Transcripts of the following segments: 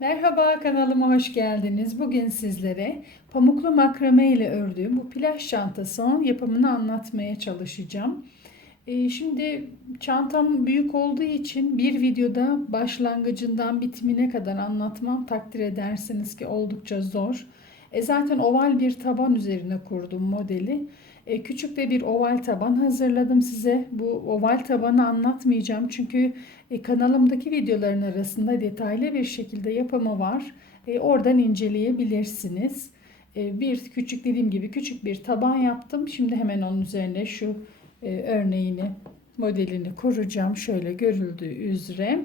Merhaba kanalıma hoş geldiniz. Bugün sizlere pamuklu makrame ile ördüğüm bu plaj çantasının yapımını anlatmaya çalışacağım. Ee, şimdi çantam büyük olduğu için bir videoda başlangıcından bitimine kadar anlatmam takdir edersiniz ki oldukça zor. E zaten oval bir taban üzerine kurdum modeli. E, küçük de bir oval taban hazırladım size. Bu oval tabanı anlatmayacağım çünkü e, kanalımdaki videoların arasında detaylı bir şekilde yapımı var. E, oradan inceleyebilirsiniz. E, bir küçük dediğim gibi küçük bir taban yaptım. Şimdi hemen onun üzerine şu e, örneğini, modelini kuracağım. Şöyle görüldüğü üzere.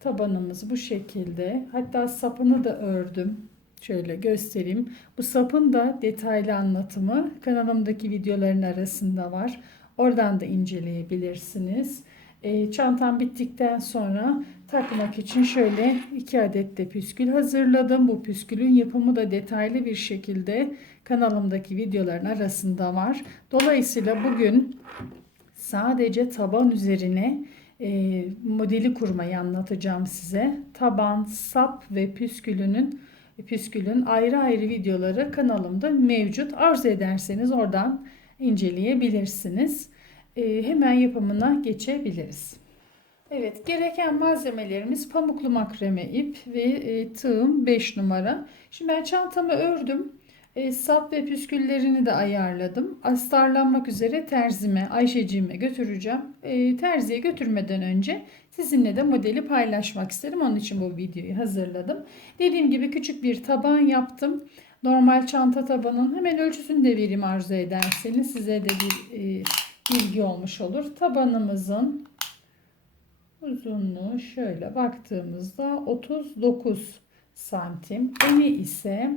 Tabanımız bu şekilde. Hatta sapını da ördüm. Şöyle göstereyim. Bu sapın da detaylı anlatımı kanalımdaki videoların arasında var. Oradan da inceleyebilirsiniz. E, çantam bittikten sonra takmak için şöyle iki adet de püskül hazırladım. Bu püskülün yapımı da detaylı bir şekilde kanalımdaki videoların arasında var. Dolayısıyla bugün sadece taban üzerine e, modeli kurmayı anlatacağım size. Taban, sap ve püskülünün püskülün ayrı ayrı videoları kanalımda mevcut. Arzu ederseniz oradan inceleyebilirsiniz. Ee, hemen yapımına geçebiliriz. Evet gereken malzemelerimiz pamuklu makreme ip ve e, tığım 5 numara. Şimdi ben çantamı ördüm. E, sap ve püsküllerini de ayarladım. Astarlanmak üzere terzime, Ayşeciğime götüreceğim. E, terziye götürmeden önce sizinle de modeli paylaşmak istedim. Onun için bu videoyu hazırladım. Dediğim gibi küçük bir taban yaptım. Normal çanta tabanın hemen ölçüsünü de vereyim arzu ederseniz. Size de bir e, bilgi olmuş olur. Tabanımızın uzunluğu şöyle baktığımızda 39 santim. Eni ise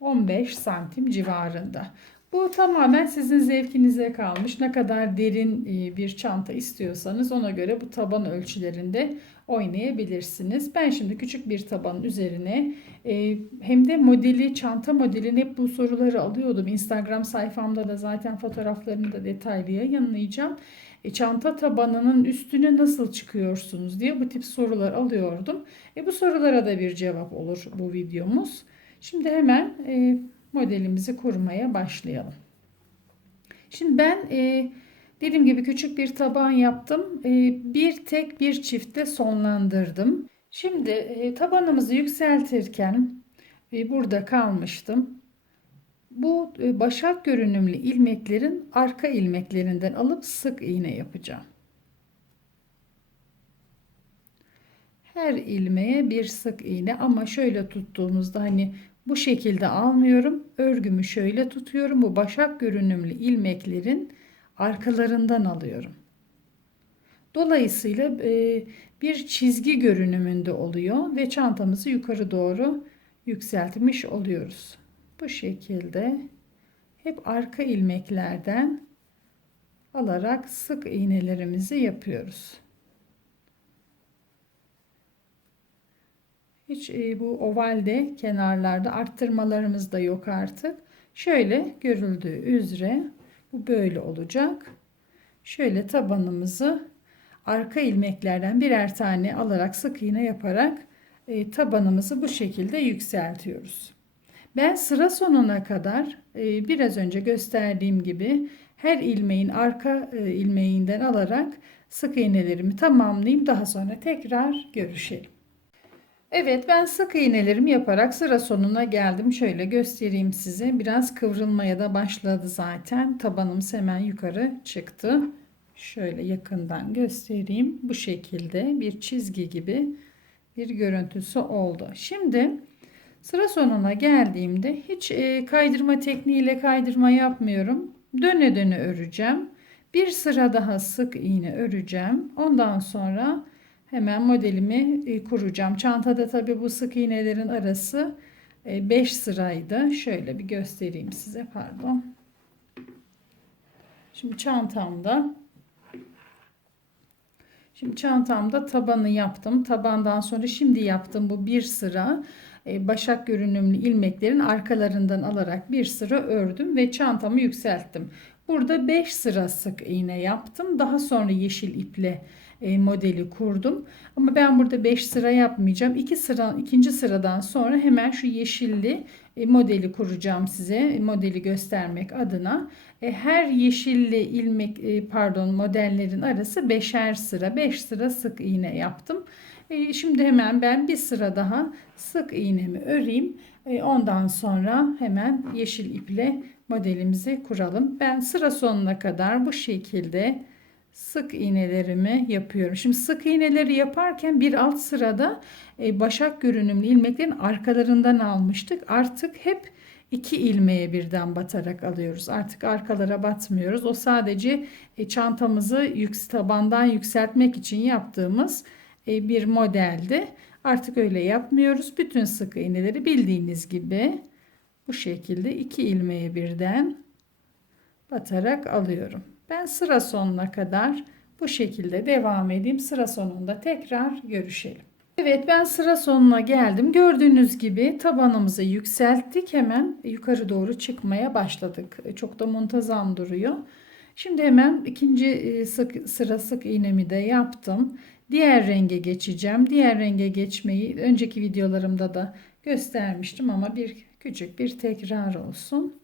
15 santim civarında. Bu tamamen sizin zevkinize kalmış. Ne kadar derin e, bir çanta istiyorsanız ona göre bu taban ölçülerinde oynayabilirsiniz. Ben şimdi küçük bir tabanın üzerine e, hem de modeli, çanta modelini hep bu soruları alıyordum. Instagram sayfamda da zaten fotoğraflarını da detaylı yayınlayacağım. E, çanta tabanının üstüne nasıl çıkıyorsunuz diye bu tip sorular alıyordum. E, bu sorulara da bir cevap olur bu videomuz. Şimdi hemen e, modelimizi kurmaya başlayalım. Şimdi ben e, dediğim gibi küçük bir taban yaptım. E, bir tek bir çifte sonlandırdım. Şimdi e, tabanımızı yükseltirken e, burada kalmıştım. Bu e, başak görünümlü ilmeklerin arka ilmeklerinden alıp sık iğne yapacağım. Her ilmeğe bir sık iğne ama şöyle tuttuğumuzda hani bu şekilde almıyorum. Örgümü şöyle tutuyorum. Bu başak görünümlü ilmeklerin arkalarından alıyorum. Dolayısıyla e, bir çizgi görünümünde oluyor ve çantamızı yukarı doğru yükseltmiş oluyoruz. Bu şekilde hep arka ilmeklerden alarak sık iğnelerimizi yapıyoruz. Hiç e, bu ovalde kenarlarda arttırmalarımız da yok artık. Şöyle görüldüğü üzere bu böyle olacak. Şöyle tabanımızı arka ilmeklerden birer tane alarak sık iğne yaparak e, tabanımızı bu şekilde yükseltiyoruz. Ben sıra sonuna kadar e, biraz önce gösterdiğim gibi her ilmeğin arka e, ilmeğinden alarak sık iğnelerimi tamamlayayım. Daha sonra tekrar görüşelim. Evet ben sık iğnelerimi yaparak sıra sonuna geldim. Şöyle göstereyim size. Biraz kıvrılmaya da başladı zaten. Tabanımız hemen yukarı çıktı. Şöyle yakından göstereyim. Bu şekilde bir çizgi gibi bir görüntüsü oldu. Şimdi sıra sonuna geldiğimde hiç e, kaydırma tekniğiyle kaydırma yapmıyorum. Döne döne öreceğim. Bir sıra daha sık iğne öreceğim. Ondan sonra Hemen modelimi e, kuracağım. Çantada tabi bu sık iğnelerin arası 5 e, sıraydı. Şöyle bir göstereyim size pardon. Şimdi çantamda Şimdi çantamda tabanı yaptım. Tabandan sonra şimdi yaptım bu bir sıra e, başak görünümlü ilmeklerin arkalarından alarak bir sıra ördüm ve çantamı yükselttim. Burada 5 sıra sık iğne yaptım. Daha sonra yeşil iple e, modeli kurdum. Ama ben burada 5 sıra yapmayacağım. 2 sıra ikinci sıradan sonra hemen şu yeşilli e, modeli kuracağım size. Modeli göstermek adına. E, Her yeşilli ilmek pardon modellerin arası 5'er sıra. 5 sıra sık iğne yaptım. Şimdi hemen ben bir sıra daha sık iğnemi öreyim. E, Ondan sonra hemen yeşil iple modelimizi kuralım. Ben sıra sonuna kadar bu şekilde sık iğnelerimi yapıyorum. Şimdi sık iğneleri yaparken bir alt sırada e, başak görünümlü ilmeklerin arkalarından almıştık. Artık hep iki ilmeğe birden batarak alıyoruz. Artık arkalara batmıyoruz. O sadece e, çantamızı tabandan yükseltmek için yaptığımız bir modeldi. Artık öyle yapmıyoruz. Bütün sık iğneleri bildiğiniz gibi bu şekilde iki ilmeğe birden batarak alıyorum. Ben sıra sonuna kadar bu şekilde devam edeyim. Sıra sonunda tekrar görüşelim. Evet ben sıra sonuna geldim. Gördüğünüz gibi tabanımızı yükselttik. Hemen yukarı doğru çıkmaya başladık. Çok da muntazam duruyor. Şimdi hemen ikinci e, sık, sıra sık iğnemi de yaptım. Diğer renge geçeceğim. Diğer renge geçmeyi önceki videolarımda da göstermiştim ama bir küçük bir tekrar olsun.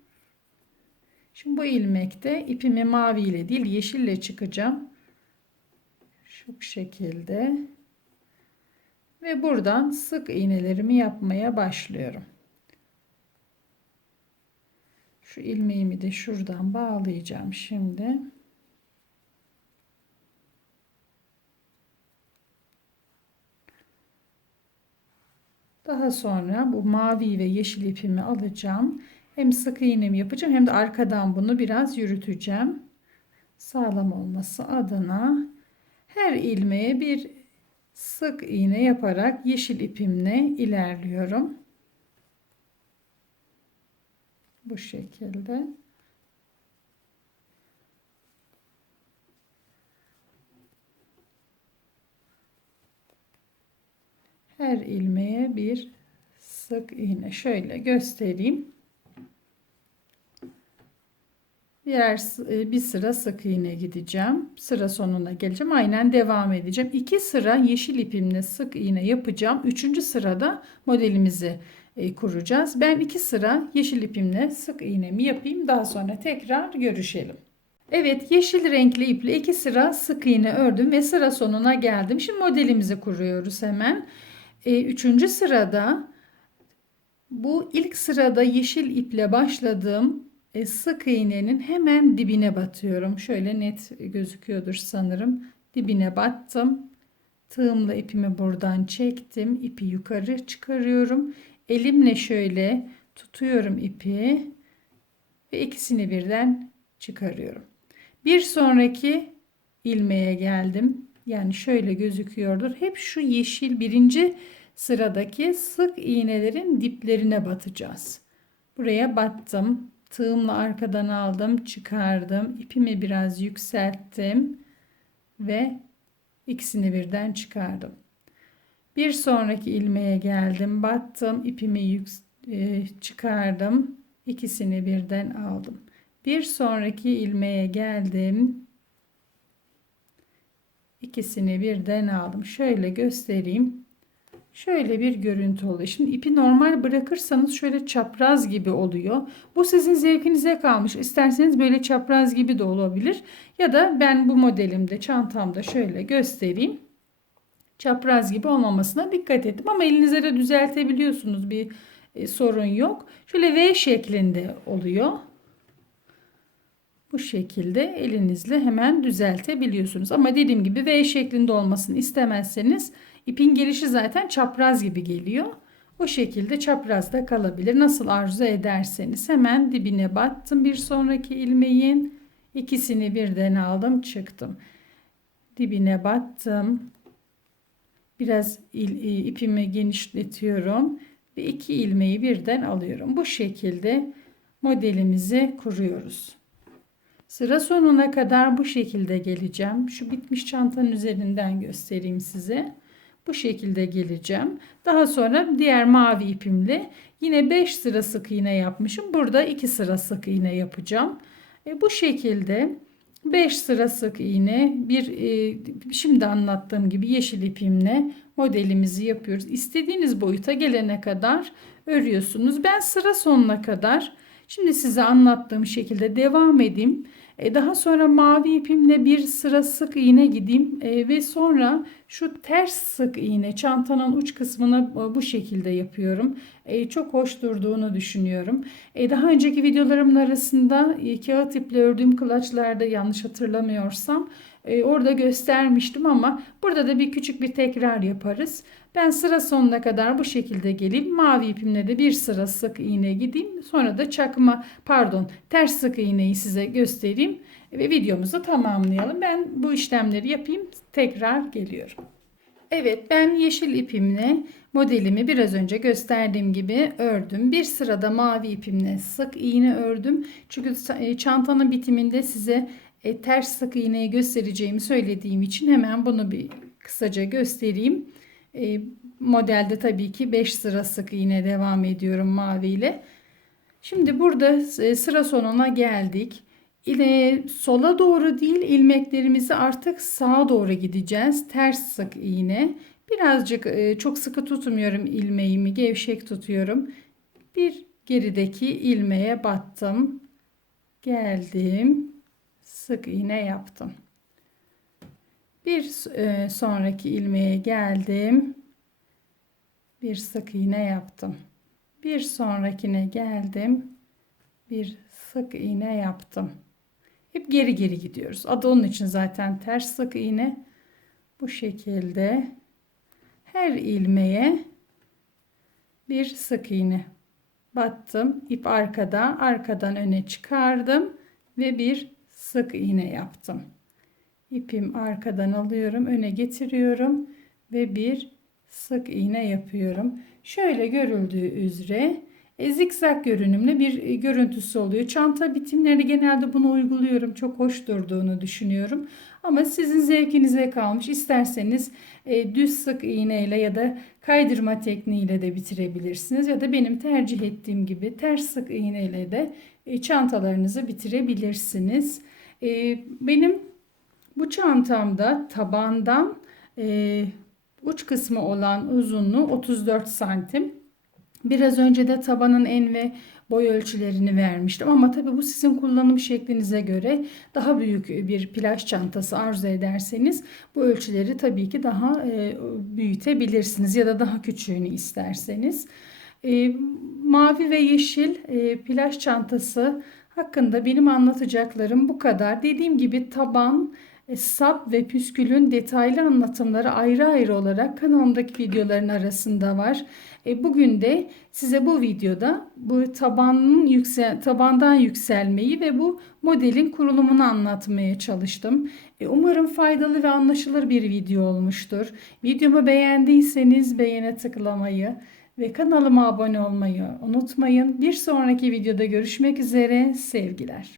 Şimdi bu ilmekte ipimi mavi ile değil yeşille çıkacağım. Şu şekilde. Ve buradan sık iğnelerimi yapmaya başlıyorum. Şu ilmeğimi de şuradan bağlayacağım şimdi. Daha sonra bu mavi ve yeşil ipimi alacağım. Hem sık iğnemi yapacağım hem de arkadan bunu biraz yürüteceğim. Sağlam olması adına her ilmeğe bir sık iğne yaparak yeşil ipimle ilerliyorum. Bu şekilde. Her ilmeğe bir sık iğne şöyle göstereyim. Diğer e, bir sıra sık iğne gideceğim. Sıra sonuna geleceğim. Aynen devam edeceğim. İki sıra yeşil ipimle sık iğne yapacağım. Üçüncü sırada modelimizi kuracağız. Ben iki sıra yeşil ipimle sık iğnemi yapayım. Daha sonra tekrar görüşelim. Evet yeşil renkli iple iki sıra sık iğne ördüm ve sıra sonuna geldim. Şimdi modelimizi kuruyoruz hemen. E, üçüncü sırada bu ilk sırada yeşil iple başladığım e, sık iğnenin hemen dibine batıyorum. Şöyle net gözüküyordur sanırım. Dibine battım. Tığımla ipimi buradan çektim. İpi yukarı çıkarıyorum. Elimle şöyle tutuyorum ipi ve ikisini birden çıkarıyorum. Bir sonraki ilmeğe geldim. Yani şöyle gözüküyordur. Hep şu yeşil birinci sıradaki sık iğnelerin diplerine batacağız. Buraya battım. Tığımla arkadan aldım, çıkardım. İpimi biraz yükselttim ve ikisini birden çıkardım. Bir sonraki ilmeğe geldim, battım, ipimi yük, e, çıkardım. İkisini birden aldım. Bir sonraki ilmeğe geldim. İkisini birden aldım. Şöyle göstereyim. Şöyle bir görüntü oluyor. Şimdi ipi normal bırakırsanız şöyle çapraz gibi oluyor. Bu sizin zevkinize kalmış. İsterseniz böyle çapraz gibi de olabilir. Ya da ben bu modelimde çantamda şöyle göstereyim. Çapraz gibi olmamasına dikkat ettim. Ama elinize de düzeltebiliyorsunuz. Bir e, sorun yok. Şöyle V şeklinde oluyor. Bu şekilde elinizle hemen düzeltebiliyorsunuz. Ama dediğim gibi V şeklinde olmasını istemezseniz ipin gelişi zaten çapraz gibi geliyor. O şekilde çaprazda kalabilir. Nasıl arzu ederseniz hemen dibine battım bir sonraki ilmeğin. ikisini birden aldım çıktım. Dibine battım. Biraz ipimi genişletiyorum ve iki ilmeği birden alıyorum. Bu şekilde modelimizi kuruyoruz. Sıra sonuna kadar bu şekilde geleceğim. Şu bitmiş çantanın üzerinden göstereyim size. Bu şekilde geleceğim. Daha sonra diğer mavi ipimle yine 5 sıra sık iğne yapmışım. Burada 2 sıra sık iğne yapacağım. E, bu şekilde 5 sıra sık iğne bir e, şimdi anlattığım gibi yeşil ipimle modelimizi yapıyoruz. İstediğiniz boyuta gelene kadar örüyorsunuz. Ben sıra sonuna kadar şimdi size anlattığım şekilde devam edeyim. E, daha sonra mavi ipimle bir sıra sık iğne gideyim e, ve sonra şu ters sık iğne çantanın uç kısmını e, bu şekilde yapıyorum. E, çok hoş durduğunu düşünüyorum. E, daha önceki videolarımın arasında e, kağıt iple ördüğüm kılaçlarda yanlış hatırlamıyorsam e, orada göstermiştim ama burada da bir küçük bir tekrar yaparız. Ben sıra sonuna kadar bu şekilde geleyim. Mavi ipimle de bir sıra sık iğne gideyim. Sonra da çakma pardon ters sık iğneyi size göstereyim ve videomuzu tamamlayalım. Ben bu işlemleri yapayım. Tekrar geliyorum. Evet ben yeşil ipimle modelimi biraz önce gösterdiğim gibi ördüm. Bir sırada mavi ipimle sık iğne ördüm. Çünkü e, çantanın bitiminde size e, ters sık iğneyi göstereceğimi söylediğim için hemen bunu bir kısaca göstereyim. E, modelde tabii ki 5 sıra sık iğne devam ediyorum mavi ile. Şimdi burada sıra sonuna geldik. İle sola doğru değil ilmeklerimizi artık sağa doğru gideceğiz. Ters sık iğne. Birazcık e, çok sıkı tutmuyorum ilmeğimi, gevşek tutuyorum. Bir gerideki ilmeğe battım. Geldim. Sık iğne yaptım. Bir e, sonraki ilmeğe geldim. Bir sık iğne yaptım. Bir sonrakine geldim. Bir sık iğne yaptım. Hep geri geri gidiyoruz. Adı onun için zaten ters sık iğne. Bu şekilde her ilmeğe bir sık iğne battım. İp arkada, arkadan öne çıkardım ve bir sık iğne yaptım. İpim arkadan alıyorum, öne getiriyorum ve bir sık iğne yapıyorum. Şöyle görüldüğü üzere e, zikzak görünümlü bir e, görüntüsü oluyor. Çanta bitimleri genelde bunu uyguluyorum. Çok hoş durduğunu düşünüyorum. Ama sizin zevkinize kalmış. İsterseniz e, düz sık iğneyle ya da kaydırma tekniğiyle de bitirebilirsiniz. Ya da benim tercih ettiğim gibi ters sık iğneyle de çantalarınızı bitirebilirsiniz. Benim bu çantamda tabandan uç kısmı olan uzunluğu 34 santim. Biraz önce de tabanın en ve boy ölçülerini vermiştim ama tabi bu sizin kullanım şeklinize göre daha büyük bir plaj çantası arzu ederseniz bu ölçüleri tabii ki daha e, büyütebilirsiniz ya da daha küçüğünü isterseniz. E, mavi ve yeşil e, plaj çantası hakkında benim anlatacaklarım bu kadar. Dediğim gibi taban sap ve püskülün detaylı anlatımları ayrı ayrı olarak kanalımdaki videoların arasında var. E, bugün de size bu videoda bu tabanın yüksel, tabandan yükselmeyi ve bu modelin kurulumunu anlatmaya çalıştım. E, umarım faydalı ve anlaşılır bir video olmuştur. Videomu beğendiyseniz beğene tıklamayı ve kanalıma abone olmayı unutmayın. Bir sonraki videoda görüşmek üzere. Sevgiler.